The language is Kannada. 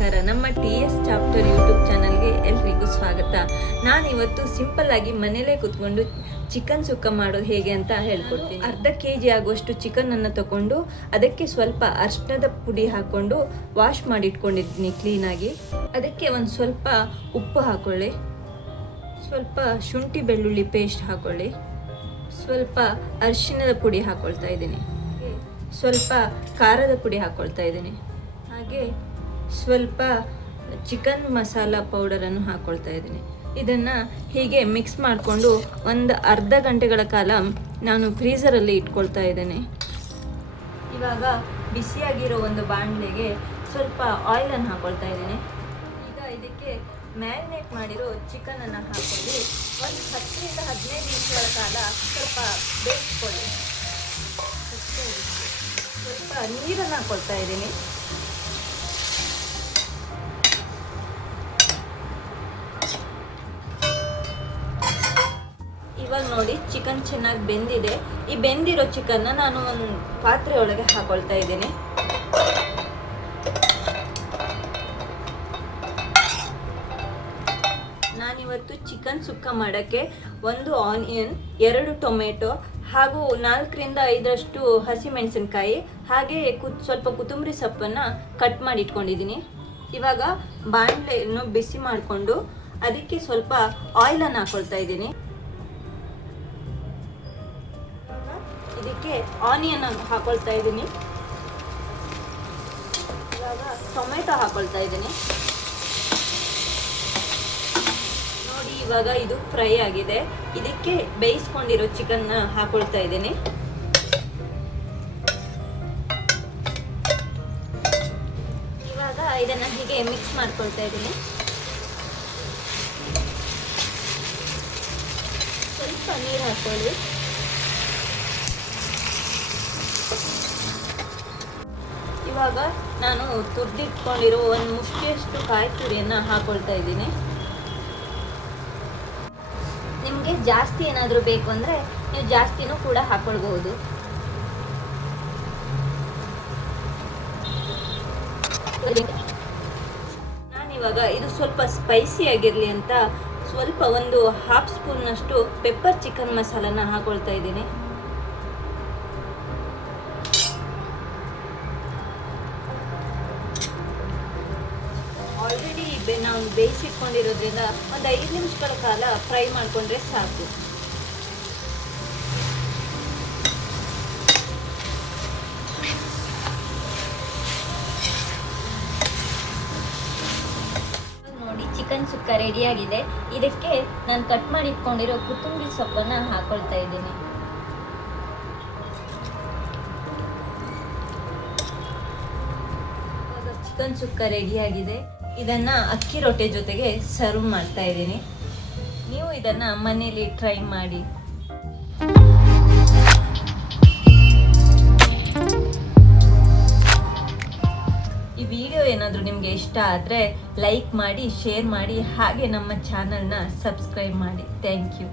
ನಮಸ್ಕಾರ. ನಮ್ಮ TS ಚಾಪ್ಟರ್ ಯೂಟ್ಯೂಬ್ ಚಾನಲ್ಗೆ ಎಲ್ರಿಗೂ ಸ್ವಾಗತ. ನಾನಿವತ್ತು ಸಿಂಪಲ್ ಆಗಿ ಮನೇಲೇ ಕೂತ್ಕೊಂಡು ಚಿಕನ್ ಸುಕ್ಕ ಮಾಡೋದು ಹೇಗೆ ಅಂತ ಹೇಳ್ಕೊಡ್ತೀನಿ. ಅರ್ಧ kg ಆಗುವಷ್ಟು ಚಿಕನನ್ನು ತಗೊಂಡು ಅದಕ್ಕೆ ಸ್ವಲ್ಪ ಅರಿಶಿಣದ ಪುಡಿ ಹಾಕ್ಕೊಂಡು ವಾಶ್ ಮಾಡಿ ಇಟ್ಕೊಂಡಿದ್ದೀನಿ ಕ್ಲೀನಾಗಿ. ಅದಕ್ಕೆ ಒಂದು ಸ್ವಲ್ಪ ಉಪ್ಪು ಹಾಕೊಳ್ಳಿ, ಸ್ವಲ್ಪ ಶುಂಠಿ ಬೆಳ್ಳುಳ್ಳಿ ಪೇಸ್ಟ್ ಹಾಕೊಳ್ಳಿ, ಸ್ವಲ್ಪ ಅರಿಶಿಣದ ಪುಡಿ ಹಾಕ್ಕೊಳ್ತಾ ಇದ್ದೀನಿ, ಸ್ವಲ್ಪ ಖಾರದ ಪುಡಿ ಹಾಕ್ಕೊಳ್ತಾ ಇದ್ದೀನಿ, ಹಾಗೆ ಸ್ವಲ್ಪ ಚಿಕನ್ ಮಸಾಲ ಪೌಡರನ್ನು ಹಾಕ್ಕೊಳ್ತಾ ಇದ್ದೀನಿ. ಇದನ್ನು ಹೀಗೆ ಮಿಕ್ಸ್ ಮಾಡಿಕೊಂಡು ಒಂದು ಅರ್ಧ ಗಂಟೆಗಳ ಕಾಲ ನಾನು ಫ್ರೀಝರಲ್ಲಿ ಇಟ್ಕೊಳ್ತಾ ಇದ್ದೇನೆ. ಇವಾಗ ಬಿಸಿಯಾಗಿರೋ ಒಂದು ಬಾಣಲೆಗೆ ಸ್ವಲ್ಪ ಆಯಿಲನ್ನು ಹಾಕ್ಕೊಳ್ತಾ ಇದ್ದೀನಿ. ಈಗ ಇದಕ್ಕೆ ಮ್ಯಾರಿನೇಟ್ ಮಾಡಿರೋ ಚಿಕನನ್ನು ಹಾಕ್ಕೊಂಡು ಒಂದು 10ರಿಂದ 15 ನಿಮಿಷಗಳ ಕಾಲ ಸ್ವಲ್ಪ ಬೇಯಿಸ್ಕೊಳ್ಳಿ. ಸ್ವಲ್ಪ ನೀರನ್ನು ಹಾಕ್ಕೊಳ್ತಾ ಇದ್ದೀನಿ. ಇವಾಗ ನೋಡಿ ಚಿಕನ್ ಚೆನ್ನಾಗಿ ಬೆಂದಿದೆ. ಈ ಬೆಂದಿರೋ ಚಿಕನ್ನ ನಾನು ಒಂದು ಪಾತ್ರೆ ಒಳಗೆ ಹಾಕೊಳ್ತಾ ಇದ್ದೀನಿ. ನಾನಿವತ್ತು ಚಿಕನ್ ಸುಕ್ಕ ಮಾಡೋಕ್ಕೆ 1 ಆನಿಯನ್, 2 ಟೊಮೆಟೊ ಹಾಗೂ 4ರಿಂದ 5 ಹಸಿಮೆಣಸಿನ್ಕಾಯಿ ಹಾಗೆ ಸ್ವಲ್ಪ ಕೊತ್ತಂಬರಿ ಸೊಪ್ಪನ್ನು ಕಟ್ ಮಾಡಿ ಇಟ್ಕೊಂಡಿದ್ದೀನಿ. ಇವಾಗ ಬಾಣಲೆಯನ್ನು ಬಿಸಿ ಮಾಡಿಕೊಂಡು ಅದಕ್ಕೆ ಸ್ವಲ್ಪ ಆಯಿಲನ್ನು ಹಾಕ್ಕೊಳ್ತಾ ಇದ್ದೀನಿ. ಇದಕ್ಕೆ ಆನಿಯನ್ ಹಾಕೊಳ್ತಾ ಇದ್ದೀನಿ. ಇವಾಗ ಟೊಮೆಟೊ ಹಾಕೊಳ್ತಾ ಇದ್ದೀನಿ. ನೋಡಿ ಇವಾಗ ಇದು ಫ್ರೈ ಆಗಿದೆ. ಇದಕ್ಕೆ ಬೇಯಿಸ್ಕೊಂಡಿರೋ ಚಿಕನ್ನ ಹಾಕೊಳ್ತಾ ಇದ್ದೀನಿ. ಇವಾಗ ಇದನ್ನ ಹೀಗೆ ಮಿಕ್ಸ್ ಮಾಡ್ಕೊಳ್ತಾ ಇದ್ದೀನಿ. ಸ್ವಲ್ಪ ನೀರು ಹಾಕೊಳ್ಳಿ. ಇವಾಗ ನಾನು ತುರಿದಿಟ್ಕೊಂಡಿರೋ ಒಂದು ಮುಷ್ಟಿಯಷ್ಟು ಕಾಯಿ ತುರಿಯನ್ನು ಹಾಕೊಳ್ತಾ ಇದ್ದೀನಿ. ನಿಮಗೆ ಜಾಸ್ತಿ ಏನಾದರೂ ಬೇಕು ಅಂದರೆ ನೀವು ಜಾಸ್ತಿನೂ ಕೂಡ ಹಾಕೊಳ್ಬಹುದು. ನಾನಿವಾಗ ಇದು ಸ್ವಲ್ಪ ಸ್ಪೈಸಿ ಆಗಿರಲಿ ಅಂತ ಸ್ವಲ್ಪ ಒಂದು 1/2 ಸ್ಪೂನ್ನಷ್ಟು ಪೆಪ್ಪರ್ ಚಿಕನ್ ಮಸಾಲನ ಹಾಕೊಳ್ತಾ ಇದ್ದೀನಿ. ಆಲ್ರೆಡಿ ನಾವು ಬೇಯಿಸಿಟ್ಕೊಂಡಿರೋದ್ರಿಂದ ಒಂದು 5 ನಿಮಿಷಗಳ ಕಾಲ ಫ್ರೈ ಮಾಡಿಕೊಂಡ್ರೆ ಸಾಕು. ನೋಡಿ ಚಿಕನ್ ಸುಕ್ಕ ರೆಡಿಯಾಗಿದೆ. ಇದಕ್ಕೆ ನಾನು ಕಟ್ ಮಾಡಿ ಇಟ್ಕೊಂಡಿರೋ ಕೊತ್ತಂಬರಿ ಸೊಪ್ಪನ್ನು ಹಾಕೊಳ್ತಾ ಇದ್ದೀನಿ. ಚಿಕನ್ ಸುಕ್ಕ ರೆಡಿಯಾಗಿದೆ. ಇದನ್ನು ಅಕ್ಕಿ ರೊಟ್ಟೆ ಜೊತೆಗೆ ಸರ್ವ್ ಮಾಡ್ತಾ ಇದ್ದೀನಿ. ನೀವು ಇದನ್ನು ಮನೇಲಿ ಟ್ರೈ ಮಾಡಿ. ಈ ವಿಡಿಯೋ ಏನಾದರೂ ನಿಮಗೆ ಇಷ್ಟ ಆದರೆ ಲೈಕ್ ಮಾಡಿ, ಶೇರ್ ಮಾಡಿ, ಹಾಗೆ ನಮ್ಮ ಚಾನಲ್ನ ಸಬ್ಸ್ಕ್ರೈಬ್ ಮಾಡಿ. Thank you.